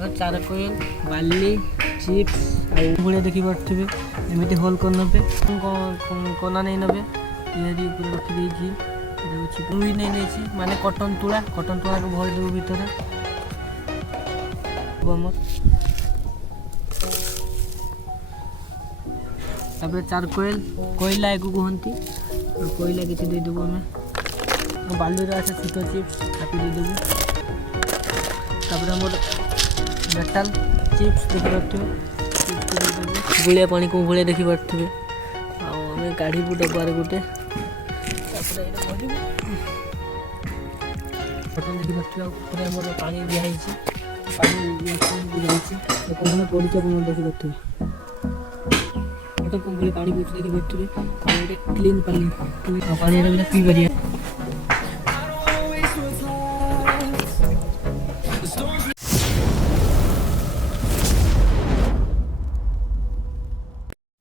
Charcoal बाली chips भाई देखी पारे एमती होल कर ने कना नहीं ने रखी रुई नहीं माने कटन तुला को भर देव भितर चारकोल कोयला एक कहती कोयला किसी देदेबू आम बाली आसे छोट चिप्स ताकि देदेबू मेटाल चिप्स देखी पारे गुलिया पानी को भाया देखी पारे आम काढ़ू डबार गोटे देखी पारे पानी दिखाई पानी पड़ी देखी पारे पानी देखी पारे क्लीन पानी पानी पी पार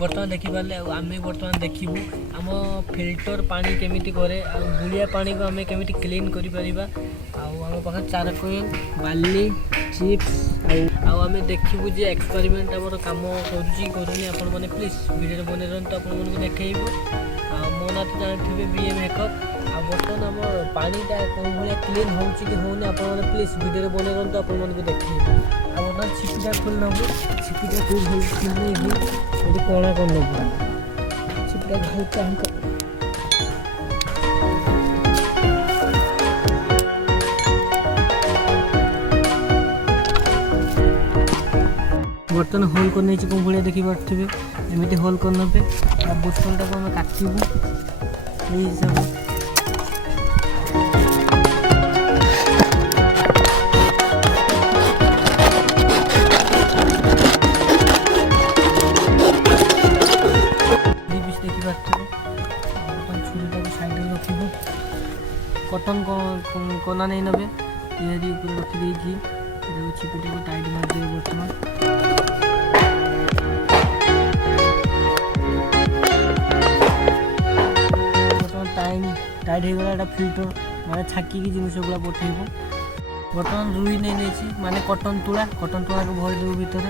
बर्तमान देखिपारे आम बर्तमान देखू आम फिल्टर पानी केमिति करे गुलिया पानी को आम केमिति क्लीन करि परिबा आम पाखे चारकोल बाली चिप्स आम देखू जे एक्सपेरिमेंट आम काम करूनी आपण मैंने प्लीज वीडियो बने रही आपण देखो मो ना तो जानते BM हैकर बर्तमान आम पानीटा कौन भाया क्लीन होची कि होनी आप प्लीज वीडियो बने रही आपण देखो बर्तमान छिपीटा खोल नबू छिपीटा खूब भल कणा कर नबू छिपीटा हल्का हल्का बर्तमान होल कर नहीं कौन भाया देखी पारे एमती होल कर ने बोतलटा को आम काटबू हिसाब कटन कना नहीं ने रखी छिपीटा को टाइट मारदे बर्तमान टाइम टाइट हो गला फिल्टर माने छाकी जिनस गुला पठेब बर्तमान रुई नहीं माने कटन तुला को भर देव भितर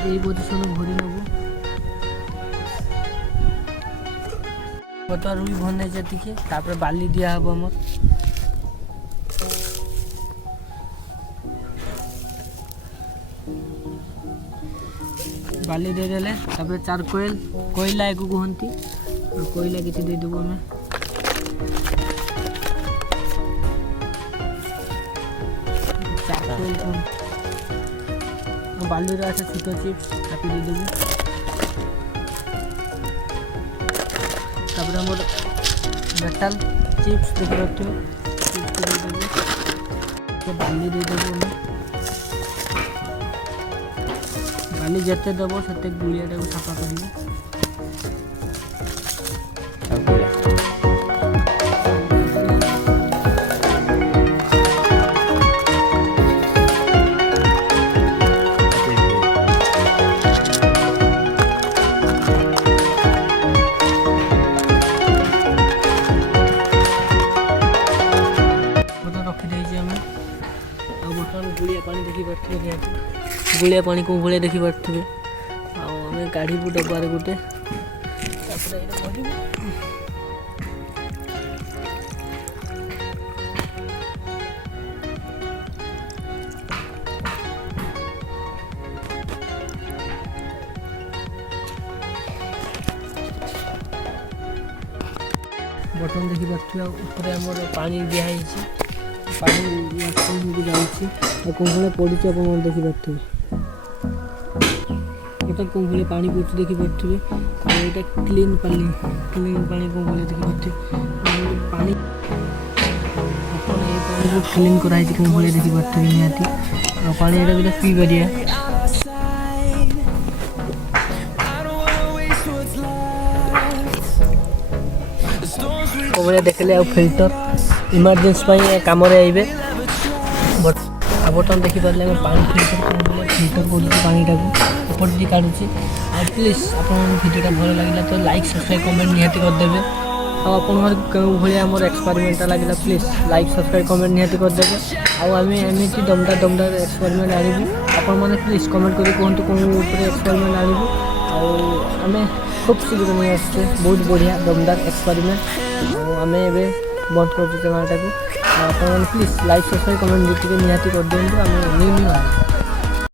यही पोजिशन भरी नबू बर्तमान रुई भरने जी तापर बाली दिया हम आम बाली देदेले चारकोल कोयला एक कहती कोयला किसी देदेबू आम चारकोल बाली आसे छोट चिप्स ताकि देदेबू मेटाल चिप्स देखी पारे बाली देदेबू बाली जिते दब से गुड़िया सफा कर गुलिया पानी देखी पारे गुलिया पानी को भाया देखी पारे आम काढ़ू डबार गोटे बर्तमान देखी पारे आम पानी दिखाई पानी जाऊँगी कौन भाया पड़ी देखी पारे बर्तमान कौन भाया पानी पड़े देखी पारे यहाँ क्लीन पानी कौन भाया देखी पारे पानी क्लीन कराई कौन भाया देखी पारे निहाती पानी पी पार कौन भाया देखले फिल्टर इमरजेंसी कम आइबे बर्तमान देखिपारे पानी फिल्टर कर पानीटा को उपरटी काढ़ुची प्लीज आप भिडियोटा भल लगे तो लाइक सब्सक्राइब कमेंट निहाती करदेवे। केउं भाया आमर एक्सपेरिमेंट लगे प्लीज लाइक सब्सक्राइब कमेंट निहाती करदेवे आम एमती दमदार दमदार एक्सपेरिमेंट आणबू आपण मैंने प्लीज कमेंट कर कहतु कौन एक्सपेरिमेंट आणबू आम खूब शीघ्र नहीं आसचे बहुत बढ़िया दमदार एक्सपेरिमेंट आम ए बंद कर चैनल टाक आप प्लीज लाइक सब्सक्राइब कमेंट निहाती कर दिखाँ आम न्यू न्यू